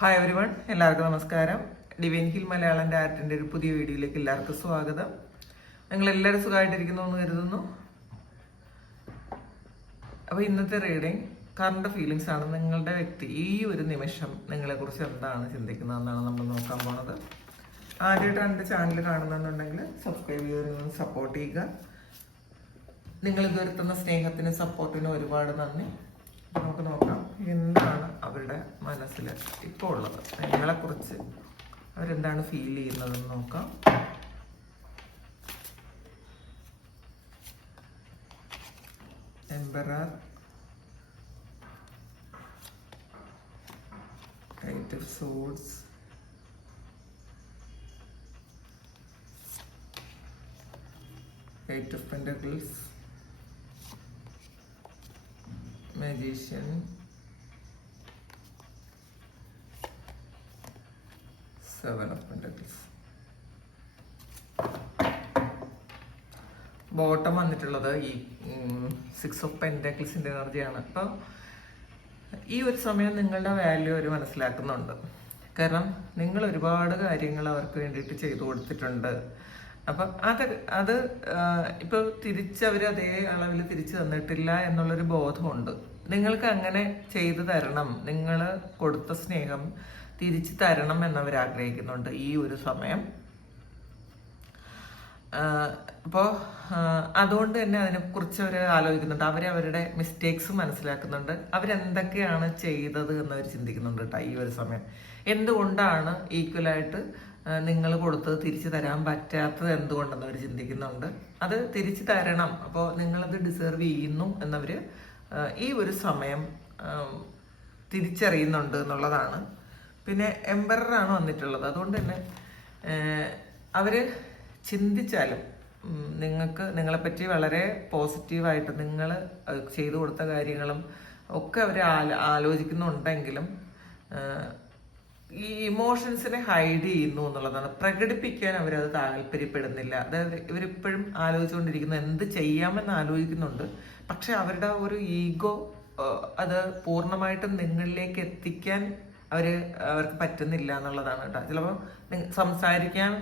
Hi every one, എല്ലാവർക്കും നമസ്കാരം. Divine hill Malayalam ആർട്ടിൻ്റെ ഒരു പുതിയ വീഡിയോയിലേക്ക് എല്ലാവർക്കും സ്വാഗതം. നിങ്ങളെല്ലാവരും സുഖമായിട്ടിരിക്കുന്നു എന്ന് കരുതുന്നു. അപ്പോൾ ഇന്നത്തെ റീഡിങ് കറണ്ട് ഫീലിങ്സ് ആണ്. നിങ്ങളുടെ വ്യക്തി ഈ ഒരു നിമിഷം നിങ്ങളെക്കുറിച്ച് എന്താണ് ചിന്തിക്കുന്നതെന്നാണ് നമ്മൾ നോക്കാൻ പോണത്. ആദ്യമായിട്ടാണ് എൻ്റെ ചാനൽ കാണുന്നുണ്ടെങ്കിൽ സബ്സ്ക്രൈബ് ചെയ്ത് സപ്പോർട്ട് ചെയ്യുക. നിങ്ങൾ ഇതുവരുത്തുന്ന സ്നേഹത്തിനും സപ്പോർട്ടിനും ഒരുപാട് നന്ദി. നമുക്ക് നോക്കാം എന്താണ് അവരുടെ മനസ്സിൽ ഇപ്പോൾ ഉള്ളത്, നിങ്ങളെക്കുറിച്ച് അവരെന്താണ് ഫീൽ ചെയ്യുന്നതെന്ന് നോക്കാം. Emperor, eight of swords, eight of pentacles, Magician, Seven of Pentacles. Bottom വന്നിട്ടുള്ളത് ഈ 6 of Pentaclesന്റെ എനർജിയാണ്. അപ്പോൾ ഈ ഒരു സമയം നിങ്ങളുടെ വാല്യൂ അവർ മനസ്സിലാക്കുന്നുണ്ട്. കാരണം നിങ്ങൾ ഒരുപാട് കാര്യങ്ങൾ അവർക്ക് വേണ്ടിയിട്ട് ചെയ്തു കൊടുത്തിട്ടുണ്ട്. അപ്പം അത് ഇപ്പോൾ തിരിച്ചവർ അതേ അളവിൽ തിരിച്ചു തന്നിട്ടില്ല എന്നുള്ളൊരു ബോധമുണ്ട്. നിങ്ങൾക്ക് അങ്ങനെ ചെയ്തു തരണം, നിങ്ങൾ കൊടുത്ത സ്നേഹം തിരിച്ചു തരണം എന്നവർ ആഗ്രഹിക്കുന്നുണ്ട് ഈ ഒരു സമയം. അപ്പോൾ അതുകൊണ്ട് തന്നെ അതിനെക്കുറിച്ച് അവർ ആലോചിക്കുന്നുണ്ട്. അവരവരുടെ മിസ്റ്റേക്സ് മനസ്സിലാക്കുന്നുണ്ട്. അവരെന്തൊക്കെയാണ് ചെയ്തത് എന്നവർ ചിന്തിക്കുന്നുണ്ട് കേട്ടോ ഈ ഒരു സമയം. എന്തുകൊണ്ടാണ് ഈക്വലായിട്ട് നിങ്ങൾ കൊടുത്തത് തിരിച്ചു തരാൻ പറ്റാത്തത് എന്തുകൊണ്ടെന്ന് അവർ ചിന്തിക്കുന്നുണ്ട്. അത് തിരിച്ചു തരണം, അപ്പോൾ നിങ്ങളത് ഡിസേർവ് ചെയ്യുന്നു എന്നവർ ഈ ഒരു സമയം തിരിച്ചറിയുന്നുണ്ട് എന്നുള്ളതാണ്. പിന്നെ എംപററാണ് വന്നിട്ടുള്ളത്. അതുകൊണ്ട് തന്നെ അവർ ചിന്തിച്ചാലും നിങ്ങളെപ്പറ്റി വളരെ പോസിറ്റീവായിട്ട് നിങ്ങൾ ചെയ്തു കൊടുത്ത കാര്യങ്ങളും ഒക്കെ അവർ ആലോചിക്കുന്നുണ്ടെങ്കിലും ഈ ഇമോഷൻസിനെ ഹൈഡ് ചെയ്യുന്നു എന്നുള്ളതാണ്. പ്രകടിപ്പിക്കാൻ അവരത് താല്പര്യപ്പെടുന്നില്ല. അതായത് ഇവരിപ്പോഴും ആലോചിച്ചുകൊണ്ടിരിക്കുന്നു, എന്ത് ചെയ്യാമെന്ന് ആലോചിക്കുന്നുണ്ട്. പക്ഷെ അവരുടെ ഒരു ഈഗോ അത് പൂർണ്ണമായിട്ടും നിങ്ങളിലേക്ക് എത്തിക്കാൻ അവർക്ക് പറ്റുന്നില്ല എന്നുള്ളതാണ് കേട്ടോ. ചിലപ്പോൾ സംസാരിക്കാൻ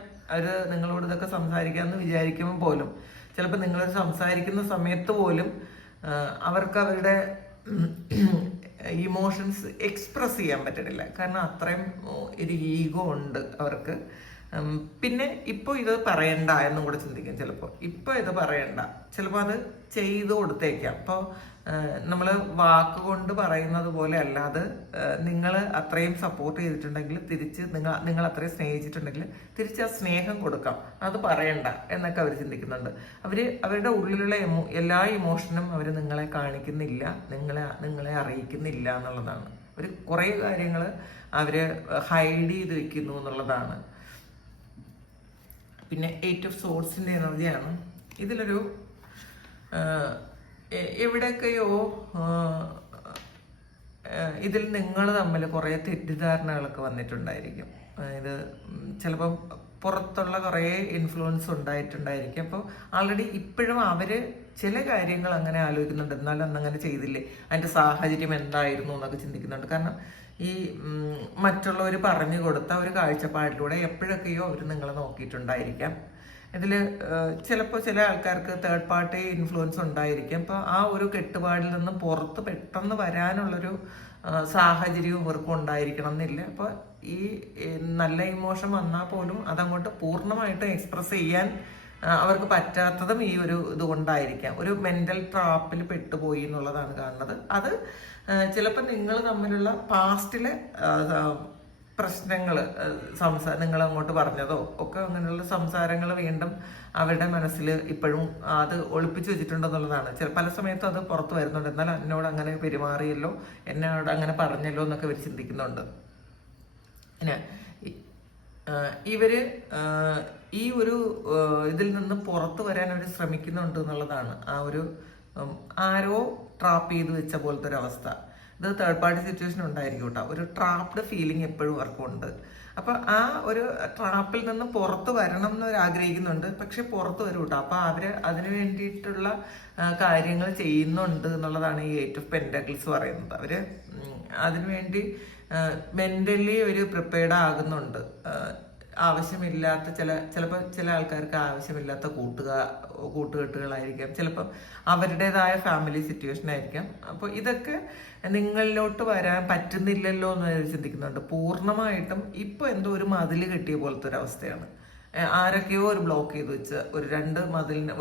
നിങ്ങളോട് ഇതൊക്കെ സംസാരിക്കാമെന്ന് വിചാരിക്കുമ്പോൾ പോലും ചിലപ്പോൾ നിങ്ങളൊരു സംസാരിക്കുന്ന സമയത്ത് പോലും അവർക്ക് അവരുടെ ഇമോഷൻസ് എക്സ്പ്രസ് ചെയ്യാൻ പറ്റണില്ല. കാരണം അത്രയും ഒരു ഈഗോ ഉണ്ട് അവർക്ക്. പിന്നെ ഇപ്പോൾ ഇത് പറയണ്ട എന്നും കൂടെ ചിന്തിക്കും. ചിലപ്പോൾ ഇപ്പോൾ ഇത് പറയണ്ട, ചിലപ്പോൾ അത് ചെയ്തു കൊടുത്തേക്കാം. അപ്പോൾ നമ്മൾ വാക്കുകൊണ്ട് പറയുന്നത് പോലെ അല്ലാതെ നിങ്ങൾ അത്രയും സപ്പോർട്ട് ചെയ്തിട്ടുണ്ടെങ്കിൽ തിരിച്ച് നിങ്ങൾ അത്രയും സ്നേഹിച്ചിട്ടുണ്ടെങ്കിൽ തിരിച്ച് ആ സ്നേഹം കൊടുക്കാം, അത് പറയണ്ട എന്നൊക്കെ അവർ ചിന്തിക്കുന്നുണ്ട്. അവരുടെ ഉള്ളിലുള്ള എല്ലാ ഇമോഷനും അവർ നിങ്ങളെ കാണിക്കുന്നില്ല, നിങ്ങളെ അറിയിക്കുന്നില്ല എന്നുള്ളതാണ്. കുറേ കാര്യങ്ങൾ അവർ ഹൈഡ് ചെയ്ത് വെക്കുന്നു എന്നുള്ളതാണ്. പിന്നെ എയ്റ്റ് ഓഫ് സോർഡ്സിൻ്റെ എനർജിയാണ്. ഇതിലൊരു എവിടെയൊക്കെയോ ഇതിൽ നിങ്ങൾ തമ്മിൽ കുറേ തെറ്റിദ്ധാരണകളൊക്കെ വന്നിട്ടുണ്ടായിരിക്കും. ഇത് ചിലപ്പം പുറത്തുള്ള കുറേ ഇൻഫ്ലുവൻസ് ഉണ്ടായിട്ടുണ്ടായിരിക്കും. അപ്പോൾ ആൾറെഡി ഇപ്പോഴും അവർ ചില കാര്യങ്ങൾ അങ്ങനെ ആലോചിക്കുന്നുണ്ട്, എന്നാലും അന്നങ്ങനെ ചെയ്തില്ലേ, അതിൻ്റെ സാഹചര്യം എന്തായിരുന്നു എന്നൊക്കെ ചിന്തിക്കുന്നുണ്ട്. കാരണം ഈ മറ്റുള്ളവർ പറഞ്ഞു കൊടുത്ത ഒരു കാഴ്ചപ്പാടിലൂടെ എപ്പോഴൊക്കെയോ അവർ നിങ്ങളെ നോക്കിയിട്ടുണ്ടായിരിക്കാം. ഇതിൽ ചിലപ്പോൾ ചില ആൾക്കാർക്ക് തേർഡ് പാർട്ടി ഇൻഫ്ലുവൻസ് ഉണ്ടായിരിക്കും. അപ്പോൾ ആ ഒരു കെട്ടുപാടിൽ നിന്നും പുറത്ത് പെട്ടെന്ന് വരാനുള്ളൊരു സാഹചര്യവും ഇവർക്കും ഉണ്ടായിരിക്കണം എന്നില്ല. അപ്പോൾ ഈ നല്ല ഇമോഷൻ വന്നാൽ പോലും അതങ്ങോട്ട് പൂർണ്ണമായിട്ട് എക്സ്പ്രസ് ചെയ്യാൻ അവർക്ക് പറ്റാത്തതും ഈ ഒരു ഇതുകൊണ്ടായിരിക്കാം. ഒരു മെന്റൽ ട്രാപ്പിൽ പെട്ടുപോയി എന്നുള്ളതാണ് കാണുന്നത്. അത് ചിലപ്പോൾ നിങ്ങൾ തമ്മിലുള്ള പാസ്റ്റിലെ പ്രശ്നങ്ങൾ നിങ്ങൾ അങ്ങോട്ട് പറഞ്ഞതോ ഒക്കെ അങ്ങനെയുള്ള സംസാരങ്ങൾ വീണ്ടും അവരുടെ മനസ്സിൽ ഇപ്പോഴും അത് ഒളിപ്പിച്ചു വെച്ചിട്ടുണ്ടെന്നുള്ളതാണ്. പല സമയത്തും അത് പുറത്ത് വരുന്നുണ്ട്. എന്നാൽ എന്നോട് അങ്ങനെ പെരുമാറിയല്ലോ, എന്നോട് അങ്ങനെ പറഞ്ഞല്ലോ എന്നൊക്കെ ഇവർ ചിന്തിക്കുന്നുണ്ട്. പിന്നെ ഇവര് ഈ ഒരു ഇതിൽ നിന്ന് പുറത്തു വരാൻ അവർ ശ്രമിക്കുന്നുണ്ട് എന്നുള്ളതാണ്. ആ ഒരു ആരോ ട്രാപ്പ് ചെയ്ത് വെച്ച പോലത്തെ ഒരു അവസ്ഥ. ഇത് തേർഡ് പാർട്ടി സിറ്റുവേഷൻ ഉണ്ടായിരിക്കും കേട്ടോ. ഒരു ട്രാപ്ഡ് ഫീലിംഗ് എപ്പോഴും അവർക്കുണ്ട്. അപ്പൊ ആ ഒരു ട്രാപ്പിൽ നിന്ന് പുറത്ത് വരണം എന്ന് അവർ ആഗ്രഹിക്കുന്നുണ്ട്. പക്ഷെ പുറത്ത് വരും കേട്ടോ. അപ്പൊ അവര് അതിനു വേണ്ടിയിട്ടുള്ള കാര്യങ്ങൾ ചെയ്യുന്നുണ്ട് എന്നുള്ളതാണ് ഈ എയ്റ്റ് ഓഫ് പെന്റക്കിൾസ് പറയുന്നത്. അവര് അതിനുവേണ്ടി മെന്റലി ഒരു പ്രിപ്പയർഡ് ആകുന്നുണ്ട്. ആവശ്യമില്ലാത്ത ചിലപ്പോൾ ചില ആൾക്കാർക്ക് ആവശ്യമില്ലാത്ത കൂട്ടുകെട്ടുകളായിരിക്കാം, ചിലപ്പോൾ അവരുടേതായ ഫാമിലി സിറ്റുവേഷൻ ആയിരിക്കാം. അപ്പോൾ ഇതൊക്കെ നിങ്ങളിലോട്ട് വരാൻ പറ്റുന്നില്ലല്ലോ എന്ന് ചിന്തിക്കുന്നുണ്ട്. പൂർണ്ണമായിട്ടും ഇപ്പോൾ എന്തോ ഒരു മതിൽ കെട്ടിയ പോലത്തെ ഒരു അവസ്ഥയാണ്. ആരൊക്കെയോ ഒരു ബ്ലോക്ക് ചെയ്ത് വെച്ച്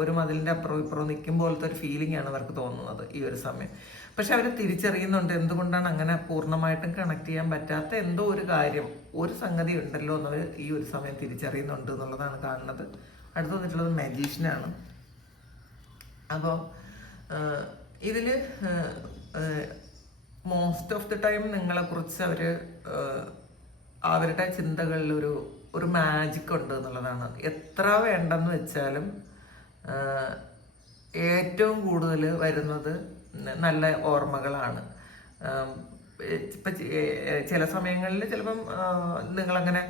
ഒരു മതിലിന്റെ അപ്പുറവും ഇപ്പുറവും നിൽക്കും പോലത്തെ ഒരു ഫീലിംഗ് ആണ് അവർക്ക് തോന്നുന്നത് ഈ ഒരു സമയം. പക്ഷെ അവർ തിരിച്ചറിയുന്നുണ്ട് എന്തുകൊണ്ടാണ് അങ്ങനെ പൂർണ്ണമായിട്ടും കണക്ട് ചെയ്യാൻ പറ്റാത്ത എന്തോ ഒരു കാര്യം, ഒരു സംഗതി ഉണ്ടല്ലോ എന്നവർ ഈ ഒരു സമയം തിരിച്ചറിയുന്നുണ്ട് എന്നുള്ളതാണ് കാണുന്നത്. അടുത്ത് വന്നിട്ടുള്ളത് മജീഷ്യനാണ്. അപ്പോൾ ഇതില് മോസ്റ്റ് ഓഫ് ദി ടൈം നിങ്ങളെക്കുറിച്ച് അവരുടെ ചിന്തകളിൽ ഒരു മാജിക് ഉണ്ട് എന്നുള്ളതാണ്. എത്ര വേണ്ടെന്ന് വെച്ചാലും ഏറ്റവും കൂടുതൽ വരുന്നത് നല്ല ഓർമ്മകളാണ്. ഇപ്പം ചില സമയങ്ങളിൽ ചിലപ്പം നിങ്ങളങ്ങനെ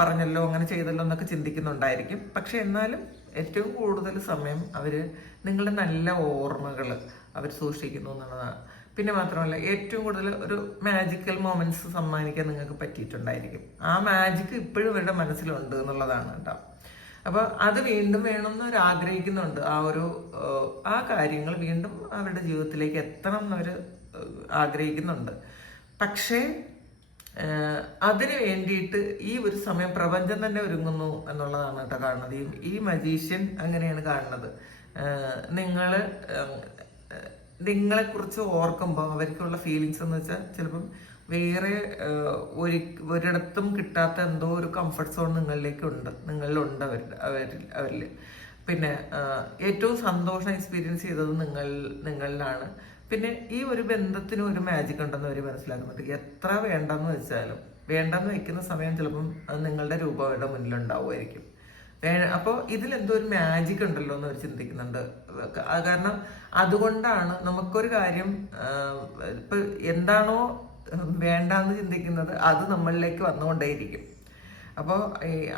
പറഞ്ഞല്ലോ അങ്ങനെ ചെയ്തല്ലോ എന്നൊക്കെ ചിന്തിക്കുന്നുണ്ടായിരിക്കും. പക്ഷെ എന്നാലും ഏറ്റവും കൂടുതൽ സമയം നിങ്ങളുടെ നല്ല ഓർമ്മകൾ അവർ സൂക്ഷിക്കുന്നു എന്നുള്ളതാണ്. പിന്നെ മാത്രമല്ല ഏറ്റവും കൂടുതൽ ഒരു മാജിക്കൽ മൊമെന്റ്സ് സമ്മാനിക്കാൻ നിങ്ങൾക്ക് പറ്റിയിട്ടുണ്ടായിരിക്കും. ആ മാജിക് ഇപ്പോഴും ഇവരുടെ മനസ്സിലുണ്ട് എന്നുള്ളതാണ് കേട്ടോ. അപ്പോൾ അത് വീണ്ടും വേണമെന്ന് അവർ ആഗ്രഹിക്കുന്നുണ്ട്. ആ കാര്യങ്ങൾ വീണ്ടും അവരുടെ ജീവിതത്തിലേക്ക് എത്തണം എന്നവർ ആഗ്രഹിക്കുന്നുണ്ട്. പക്ഷേ അതിന് വേണ്ടിയിട്ട് ഈ ഒരു സമയം പ്രപഞ്ചം തന്നെ ഒരുങ്ങുന്നു എന്നുള്ളതാണ് കേട്ടോ കാണുന്നത്. ഈ മജീഷ്യൻ അങ്ങനെയാണ് കാണുന്നത്. നിങ്ങളെക്കുറിച്ച് ഓർക്കുമ്പോൾ അവർക്കുള്ള ഫീലിങ്സ് എന്ന് വെച്ചാൽ ചിലപ്പം വേറെ ഒരിടത്തും കിട്ടാത്ത എന്തോ ഒരു കംഫർട്ട് സോൺ നിങ്ങളിലുണ്ട് അവരിൽ. പിന്നെ ഏറ്റവും സന്തോഷം എക്സ്പീരിയൻസ് ചെയ്തത് നിങ്ങളിലാണ്. പിന്നെ ഈ ഒരു ബന്ധത്തിനും ഒരു മാജിക് ഉണ്ടെന്ന് അവർ മനസ്സിലാക്കുന്നുണ്ട്. എത്ര വേണ്ടെന്ന് വെച്ചാലും വേണ്ടെന്ന് വെക്കുന്ന സമയം ചിലപ്പം അത് നിങ്ങളുടെ രൂപം അവരുടെ മുന്നിലുണ്ടാവുമായിരിക്കും. അപ്പോൾ ഇതിലെന്തോ ഒരു മാജിക് ഉണ്ടല്ലോ എന്ന് അവർ ചിന്തിക്കുന്നുണ്ട്. കാരണം അതുകൊണ്ടാണ് നമുക്കൊരു കാര്യം ഇപ്പൊ എന്താണോ വേണ്ടാന്ന് ചിന്തിക്കുന്നത് അത് നമ്മളിലേക്ക് വന്നുകൊണ്ടേയിരിക്കും. അപ്പോൾ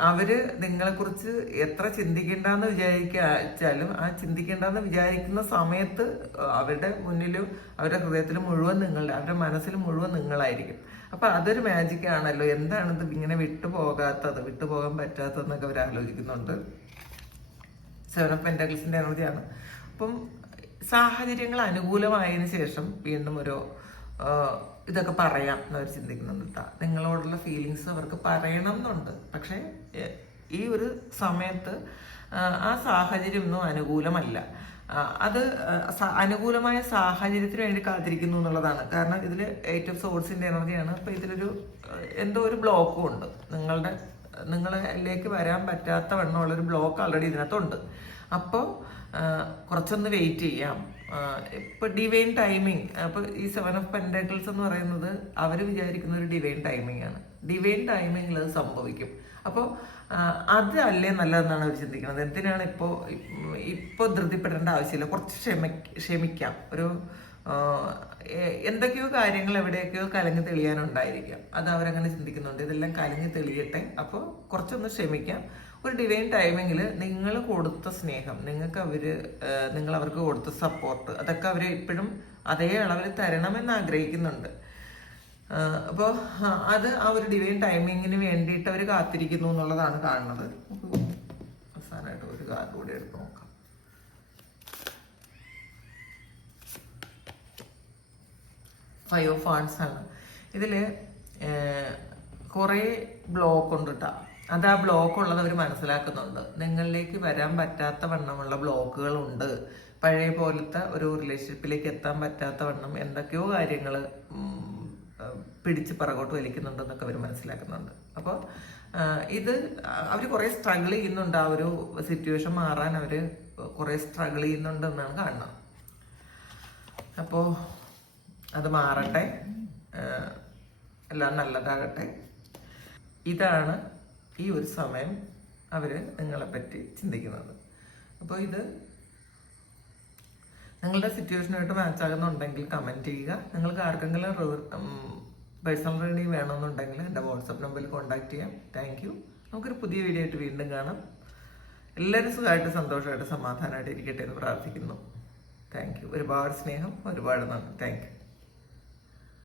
അവര് നിങ്ങളെക്കുറിച്ച് എത്ര ചിന്തിക്കേണ്ടെന്ന് വിചാരിച്ചാലും ആ ചിന്തിക്കേണ്ടെന്ന് വിചാരിക്കുന്ന സമയത്ത് അവരുടെ മുന്നിലും അവരുടെ ഹൃദയത്തിലും മുഴുവൻ അവരുടെ മനസ്സിലും മുഴുവൻ നിങ്ങളായിരിക്കും. അപ്പൊ അതൊരു മാജിക് ആണല്ലോ. എന്താണിത് ഇങ്ങനെ വിട്ടുപോകാൻ പറ്റാത്തതെന്നൊക്കെ അവർ ആലോചിക്കുന്നുണ്ട്. 7 of Pentaclesന്റെ എനർജിയാണ്. അപ്പം സാഹചര്യങ്ങൾ അനുകൂലമായതിനു ശേഷം വീണ്ടും ഇതൊക്കെ പറയാം എന്നവർ ചിന്തിക്കുന്നുണ്ട് കേട്ടോ. നിങ്ങളോടുള്ള ഫീലിങ്സ് അവർക്ക് പറയണം എന്നുണ്ട്. പക്ഷെ ഈ ഒരു സമയത്ത് ആ സാഹചര്യം ഒന്നും അനുകൂലമല്ല. അത് അനുകൂലമായ സാഹചര്യത്തിന് വേണ്ടി കാത്തിരിക്കുന്നു എന്നുള്ളതാണ്. കാരണം ഇതിൽ 8 of Swordsന്റെ എനർജിയാണ്. അപ്പൊ ഇതിലൊരു എന്തോ ഒരു ബ്ലോക്കും ഉണ്ട്. നിങ്ങളിലേക്ക് വരാൻ പറ്റാത്ത വണ്ണമുള്ളൊരു ബ്ലോക്ക് ഓൾറെഡി ഇതിനകത്തുണ്ട്. അപ്പോൾ കുറച്ചൊന്ന് വെയിറ്റ് ചെയ്യാം. ഇപ്പൊ ഡിവൈൻ ടൈമിങ്. അപ്പൊ ഈ 7 of Pentacles എന്ന് പറയുന്നത് അവർ വിചാരിക്കുന്ന ഒരു ഡിവൈൻ ടൈമിംഗ് ആണ്. ഡിവൈൻ ടൈമിങ്ങിൽ അത് സംഭവിക്കും. അപ്പോൾ അത് അല്ലേ നല്ലതെന്നാണ് അവർ ചിന്തിക്കുന്നത്. എന്തിനാണ് ഇപ്പോൾ ധൃതിപ്പെടേണ്ട ആവശ്യമില്ല, കുറച്ച് ക്ഷമിക്കാം. എന്തൊക്കെയോ കാര്യങ്ങൾ എവിടെയൊക്കെയോ കലങ്ങി തെളിയാനുണ്ടായിരിക്കാം. അത് അവരങ്ങനെ ചിന്തിക്കുന്നുണ്ട്. ഇതെല്ലാം കലങ്ങി തെളിയട്ടെ, അപ്പോൾ കുറച്ചൊന്ന് ക്ഷമിക്കാം. ഒരു ഡിവൈൻ ടൈമിങ്ങിൽ നിങ്ങൾ കൊടുത്ത സ്നേഹം, നിങ്ങൾ അവർക്ക് കൊടുത്ത സപ്പോർട്ട്, അതൊക്കെ അവർ ഇപ്പോഴും അതേ അളവിൽ തരണമെന്ന് ആഗ്രഹിക്കുന്നുണ്ട്. അപ്പോൾ അത് ആ ഒരു ഡിവൈൻ ടൈമിങ്ങിന് വേണ്ടിയിട്ട് അവർ കാത്തിരിക്കുന്നു എന്നുള്ളതാണ് കാണുന്നത്. അവസാനമായിട്ട് ഒരു കാർഡ് കൂടി എടുത്ത് നോക്കാം. Five of Wands ആണ്. ഇതില് കുറേ ബ്ലോക്ക് ഉണ്ട് കേട്ടോ. അത് ആ ബ്ലോക്ക് ഉള്ളത് അവർ മനസ്സിലാക്കുന്നുണ്ട്. നിങ്ങളിലേക്ക് വരാൻ പറ്റാത്ത വണ്ണമുള്ള ബ്ലോക്കുകൾ ഉണ്ട്. പഴയ പോലത്തെ ഒരു റിലേഷൻഷിപ്പിലേക്ക് എത്താൻ പറ്റാത്ത വണ്ണം എന്തൊക്കെയോ കാര്യങ്ങൾ പിടിച്ച് പിറകോട്ട് വലിക്കുന്നുണ്ടെന്നൊക്കെ അവർ മനസ്സിലാക്കുന്നുണ്ട്. അപ്പോൾ അവർ കുറേ സ്ട്രഗിൾ ചെയ്യുന്നുണ്ട്. ആ ഒരു സിറ്റുവേഷൻ മാറാൻ അവർ കുറേ സ്ട്രഗിൾ ചെയ്യുന്നുണ്ടെന്നാണ് കാണുന്നത്. അപ്പോൾ അത് മാറട്ടെ, എല്ലാം നല്ലതാകട്ടെ. ഇതാണ് ഈ ഒരു സമയം അവർ നിങ്ങളെപ്പറ്റി ചിന്തിക്കുന്നത്. അപ്പോൾ ഇത് നിങ്ങളുടെ സിറ്റുവേഷനായിട്ട് മാച്ച് ആകുന്നുണ്ടെങ്കിൽ കമൻറ്റ് ചെയ്യുക. നിങ്ങൾക്ക് ആർക്കെങ്കിലും പേഴ്സണൽ റീഡിങ് വേണമെന്നുണ്ടെങ്കിൽ എൻ്റെ വാട്സപ്പ് നമ്പറിൽ കോൺടാക്ട് ചെയ്യാം. Thank you. നമുക്കൊരു പുതിയ വീഡിയോ ആയിട്ട് വീണ്ടും കാണാം. എല്ലാവരും സുഖമായിട്ട് സന്തോഷമായിട്ട് സമാധാനമായിട്ട് ഇരിക്കട്ടെ എന്ന് പ്രാർത്ഥിക്കുന്നു. Thank you. ഒരുപാട് സ്നേഹം, ഒരുപാട് നന്ദി. Thank you.